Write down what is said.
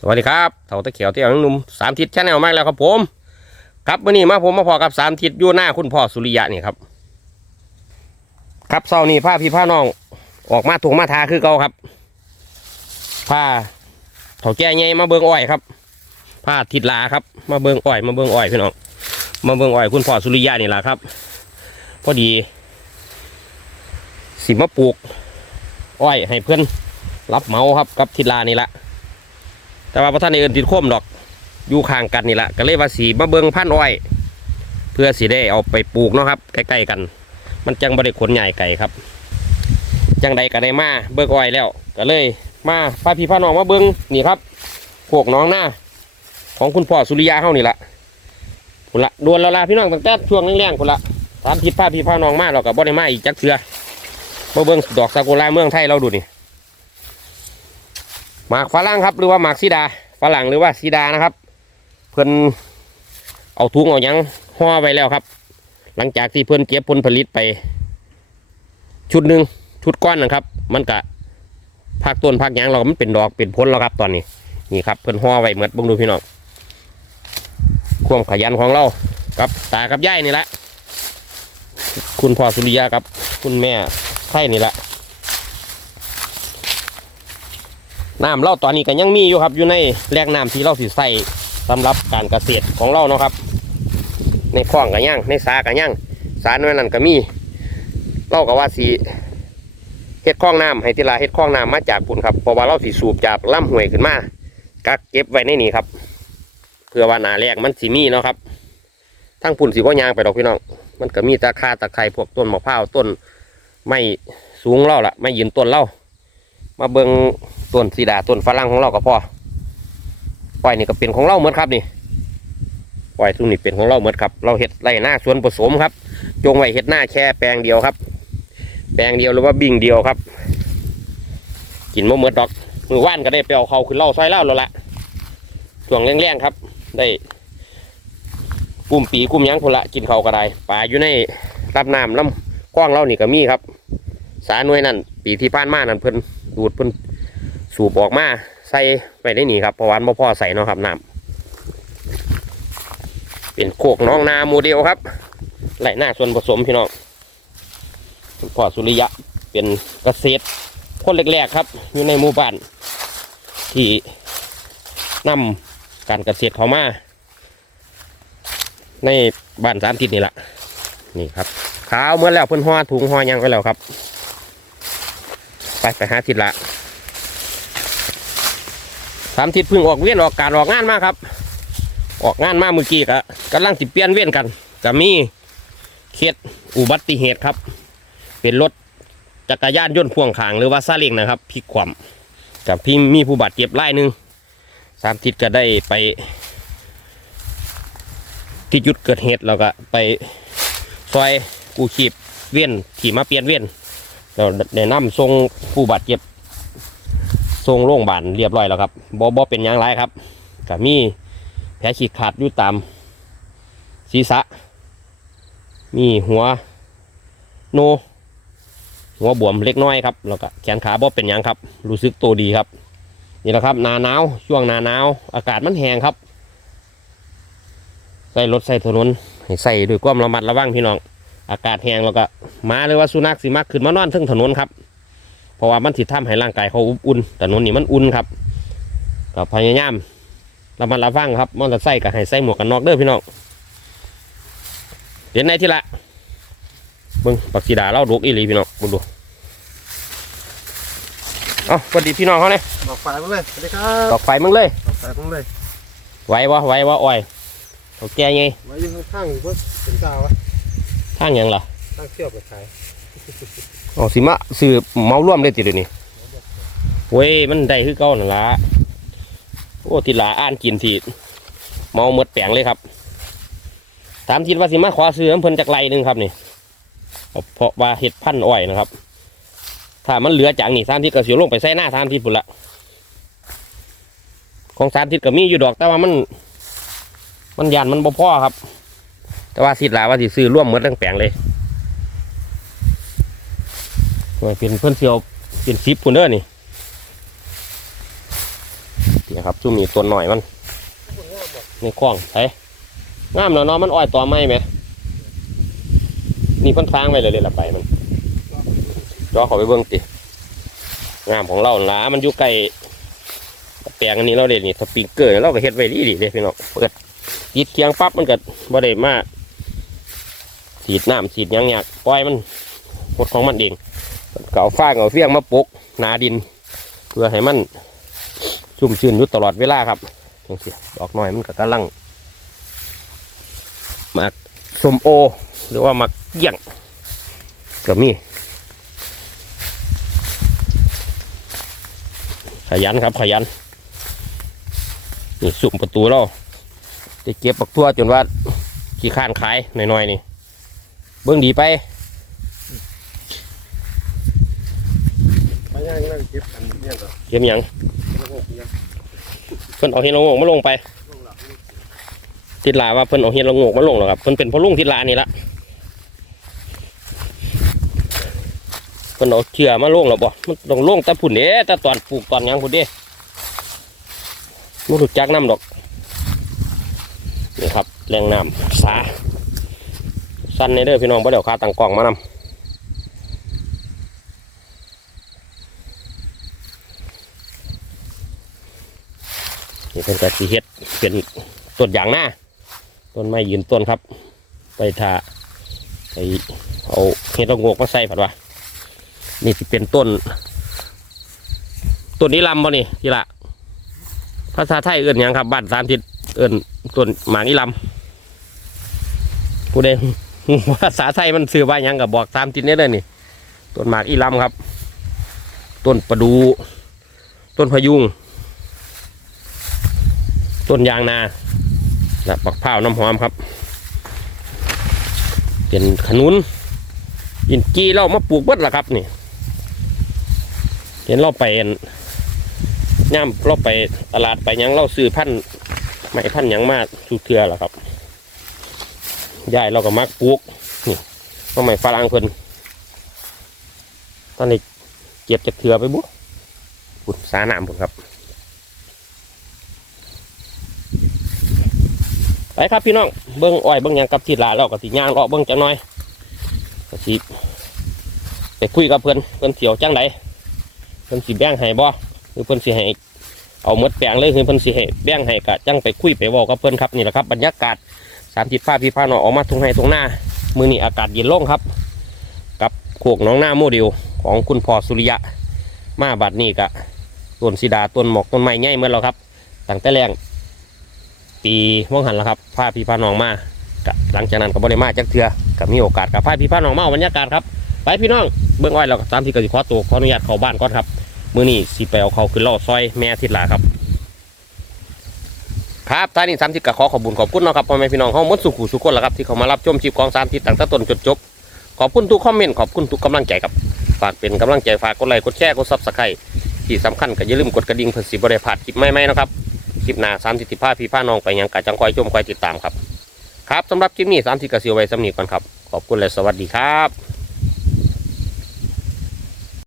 สวัสดีครับเถาตะเขียวที่อ่างหนุ่มสามทิศชาแนลมาแล้วครับผม ครับวันนี้มาผมมาพอกับสามทิศอยู่หน้าคุณพ่อสุริยะนี่ครับ ครับเศร้านี้ผ้าพี่ผ้าน้องออกมาถุงมาทาคือเก่าครับผ้าเถาแก่ใหญ่มาเบิงอ้อยครับผ้าทิดลาครับ มาเบิงอ้อย มาเบิงอ้อยพี่น้องมาเบิงอ้อยคุณพ่อสุริยะนี่แหละครับ พอดีสิมาปลูกอ้อยให้เพื่อนรับเมาครับกับทิดลานี่แหละ แต่ว่าพระท่านเอื่นติดโคมดอกอยู่ข้างกันนี่แหละก็เลยว่าสีมาเบิงพันอ้อย เพื่อสีได้เอาไปปลูกเนาะครับใกล้ๆกัน มันจังบริขนใหญ่ไก่ครับ จังใดก็ได้มาเบิกอ้อยแล้ว ก็เลยมาพาพี่พาน้องมาเบิงนี่ครับพวกน้องหน้าของคุณพ่อสุริยะเฮานี่ละคุณละดวนล้วล่ะพี่น้องตั้งแต่ช่วงแรงๆคุณละตามทิศพาพี่พาน้องมาเราก็บ่ได้มาอีกจักเทือมาเบิงดอกซากุระเมืองไทยเราดูนี่ หมากฝรั่งครับ หรือว่าหมากซีดาฝรั่งหรือว่าซีดานะครับ เพิ่นเอาถุงเอายังห่อไว้แล้วครับ หลังจากที่เพิ่นเก็บผลผลิตไป ชุดหนึ่งชุดก้อนนะครับ มันกะพักต้นพักยังเราก็มันเป็นดอกเป็นผลแล้วครับ ตอนนี้นี่ครับเพิ่นห่อไว้เหมือนบังดูพี่น้องความขยันของเรากับตากับยายนี่แหละคุณพ่อสุริยากับ คุณแม่ไข่นี่แหละ น้ำเราตอนนี้ก็ยังมีอยู่ครับ อยู่ในแหล่งน้ำที่เราสิใส่สำหรับการเกษตรของเราเนาะครับ ในคลองก็ย่างในสาก็ย่างสาหน่วยนั้นก็มีเราก็ว่าสีเฮ็ดคลองน้ำให้ทีลาเฮ็ดคลองน้ำมาจากปุ่นครับเพราะว่าเราสิสูบจากล่ำห้วยขึ้นมากักเก็บไว้ในนี้ครับ เพื่อว่าหนาแรกมันสิมีเนาะครับทั้งปุ่นสิว่ายางไปดอกพี่น้องมันก็มีตะคาตะไคร้พวกต้นมะพร้าวต้น ไม้สูงเล่าละไม่ยืนต้นเล่า มาเบิงต้นสีดาต้นฝรั่งของเราก็พอปล่อยนี่ก็เป็นของเราเหมือนครับนี่ปล่อยทุกนี่เป็นของเราเหมือนครับ เราเห็ดไรหน้าสวนผสมครับ จงไว้เห็ดหน้าแค่แปลงเดียวครับ แปลงเดียวหรือว่าบิ่งเดียวครับ กินมะเมือดดอกมือว่านก็ได้ไปเอาเขาขึ้นเล่าซอยเล่าแล้วละช่วงแรงๆครับ ได้กลุ่มปีกลุ่มยังพนละกินเขาก็ได้ปลาอยู่ในรับน้ำลำกว้างเรานี่ก็มีครับ สาหน่วยนั่นปีที่ผ่านมานั่นเพิ่น ดูดเพิ่นสูบออกมาใส่ไปได้นี่ครับเพราะวามันบ่พ่อใส่เนาะครับน้ำเป็นโคกน้องนาโมเดลครับไหลหน้าส่วนผสมพี่น้องพ่อสุริยะเป็นเกษตรคนแรกๆครับ อยู่ในหมู่บ้านที่นำการเกษตรเขามาในบ้านสามทิศนี่แหละนี่ครับขาวเมื่อแล้วเพิ่นห่อถุงห่อยังไว้แล้วครับ ไปไปหาทิศละสามทิศพึ่งออกเวียนออกการออกงานมากครับ ออกงานมาเมื่อกี้ก็กำลังสิเปลี่ยนเวียนกันจะมีเคสอุบัติเหตุครับ เป็นรถจักรยานยนต์พ่วงข้างหรือว่าซาเล้งนะครับพลิกคว่ำกับพี่มีผู้บาดเจ็บรายหนึ่งสามทิศก็ได้ไป ที่จุดเกิดเหตุเราก็ไปซอยกูชีพเวียนขี่มาเปลี่ยนเวียน เราแนะนำส่งผู้บาดเจ็บทรงโรงพยาบาลเรียบร้อยแล้วครับบอบอเป็นยังไรครับก็มีแผลฉีกขาดอยู่ตามศีรษะ มีหัวโน หัวบวมเล็กน้อยครับแล้วก็แขนขาบอเป็นยังครับ รู้สึกตัวดีครับ นี่แหละครับนาหนาวช่วงนาหนาวอากาศมันแห้งครับใส่รถใส่ถนนให้ใส่ด้วยความระมัดระวังพี่น้อง อากาศแห้งแล้วก็หมาหรือว่าสุนัขสิมักขึ้นมานอนทึ่งถนนครับเพราะว่ามันสิทำให้ร่างกายเขาอบอุ่นแต่นนนี่มันอุ่นครับก็พยายามระมัดระวังครับมอเตอร์ไซค์ก็ให้ใส่หมวกกันน็อกเด้อพี่น้องเดี๋ยวไหนที่ละเบิ้งปักสีดาเล่าดกอีหลีพี่น้องบุดูเอ้าสวัสดีพี่น้องเขาเนี่ยบอกไฟมาเลยสวัสดีครัตบอกไฟมึงเลยบอกไฟมาเลยไหววะไหววะอ้อยเขาแก่ไงไว้อยืนข้างๆอยู่เพื่อเป็นกาวะ ทางหยังล่ะตั้งเที่ยวไปขายอ๋อสิมาซื้อเมาร่วมเลยติเดี๋ยวนี้เว้ยมันได้คือเก่านั่นละโอ้ติลาอ่านกินสิเมาหมดแปลงเลยครับถามทิดว่าสิมาขอซื้อน้ำเพิ่นจากไรหนึ่งครับนี่เพราะว่าเห็ดพันธุ์อ้อยนะครับ ถ้ามันเหลือจากนี่สามทิศก็เสียลงไปใส่หน้าสามทิศพุ่นละของสามทิศก็มีอยู่ดอกแต่ว่ามัน มันยานมันบ่พอครับ แต่ว่าสิลาว่าสิซื้อร่วมหมดทั้งแปลงเลยเป็นเพื่อนเสียวเป็นซิปพุ่นเด้อนี่นี่ครับจุ่มีตัวหน่อยมันในคลองใช่งามแล้วเนาะมันอ้อยต่อไม้ไหมนี่เพิ่นฟางไว้เลยเลยละไปมันจอขาไปเบิ่งติงามของเราหลามันอยู่ใกลแปลงอันนี้เราเด็ดนี่สปริงเกอร์เราก็เฮ็ดไว้ดีดีเลยพี่น้องเปิดติดเคียงปั๊บมันก็บ่ได้มาก ฉีดน้ำฉีดยังยากปล่อยมันหดของมันเองเก่าฟางเอาเฟี้ยงมาปกหนาดิน เพื่อให้มันชุ่มชื้นอยู่ตลอดเวลาครับจังซี่ดอกน้อยมันก็กำลังมักสมโอ หรือว่ามักเยี่ยงก็มีขยันครับขยันนี่สุ่มประตูเราจะเก็บปักทั่วจนว่าขี้ข้านขายหน่อยๆนี่ เบื้องดีไปไปย่างนั่งเก็บอันเนี่ยเหรอเก็บหยังเพิ่นเอาเห็ดละโงกมาลงไปลงหลังทิดลาว่าเพิ่นเอาเห็ดละโงกมาลงหรอกครับเพิ่นเป็นพ่อลุงทิดลานี่ละเพิ่นเอาเชื่อมาลงหรอบ่มันต้องลงแต่ผุ่นเด้แต่ตอนปลูกตอนยังผุ่นเด้ไม่รู้จักน้ำดอกนี่ครับแรงน้ำสา สั้นในเด้อพี่น้องบ่เดี๋ยวคาตังกล่องมานำนี่เป็นกะสีเฮ็ดเป็นต้นยางหน้าต้นไม้ยืนต้นครับ ไปทาไปเอาเห็ดละโงกมาใส่ผัดว่านี่สิเป็นต้นต้นนี้ลำบ่นี่ทีละภาษาไทยเอื่นยังครับบ้านสามทิศเอื่นต้นหมากนี่ลำผู้ใด ภาษาไทยมันสื่อว่ายังกับบอกสามทิศนี่เลยนี่ต้นหมากอีลำครับ ต้นประดู ต้นพยุงต้นยางนาและปักพร้าน้ำหอมครับ เป็นขนุนอินกีเรามาปลูกเบิดละครับนี่ เห็นเราไปย่ำเราไปตลาดไปยังเราซื้อพันธุ์ไม่พันธุ์ยังมาสุเทือละครับ ยายเราก็มักปลูกนี่ก็ไม่ฝรั่งเพิ่นตอนนี้เก็บจากเถือไปบุปุดสาหนามผมครับไปครับพี่น้องเบิ้งอ้อยเบิ้งยังกับทีลาเราก็สิย่างเลาเบิ้งจังน่อยก็สิไปคุยกับเพื่อนเพื่อนเสียวจังไดเพื่อนสิแบ่งให้บ่หรือเพื่อนสิให้เอาหมดแปลงเลยคือเพื่อนสิให้แบ่งให้กะจังไปคุยไปเว้ากับเพื่อนครับนี่แหละครับบรรยากาศามทิศฟ้าพี่ฟ้าหนอออกมาทงให้ตรงหน้ามือนี้อากาศเย็นลงครับ กับโขกน้องหน้าโมเดลของคุณพ่อสุริยะ มาบัดนี้กะต้นสีดาต้นหมอกต้นไม้ใหญ่เมื่อเราครับตั้งแต่แรงปีม่วงหันแล้วครับพาพี่พาน้องมาก็หลังจากนั้นก็บริมาจักเทือก็มีโอกาสกับพาพี่พาน้องมาเอาบรรยากาศครับไปพี่น้องเบื้องไว้เราก็ตามที่กสิขอตัวขออนุญาตเข้าบ้านก่อนครับ มือนี้สิไปเอาเขาขึ้นล่อซอยแม่ทิศลาครับ ครับท้ายนี้สามทิศก็ขอขอบคุญขอบคุณเนาะครับพ่อแม่พี่น้องห้องมดสุขุสุขคนละครับที่เขามารับชมชีพของสามทิศตั้งแต่ต้นจนจบ ขอบคุณทุกคอมเมนต์ขอบคุณทุกกำลังใจครับฝากเป็นกำลังใจฝากกดไลค์กดแชร์กดซับสไครต์ที่สำคัญก็อย่าลืมกดกระดิ่งเพื่อสิบริพลาดคลิปใหม่ๆนะครับคลิปหน้าสามสิบห้าพี่ผ้าน้องไปยังกะจังคอยชมคอยติดตามครับครับสำหรับคลิปนี้สามสิบกสิวไว้สำนีก่อนครับขอบคุณและสวัสดีครับ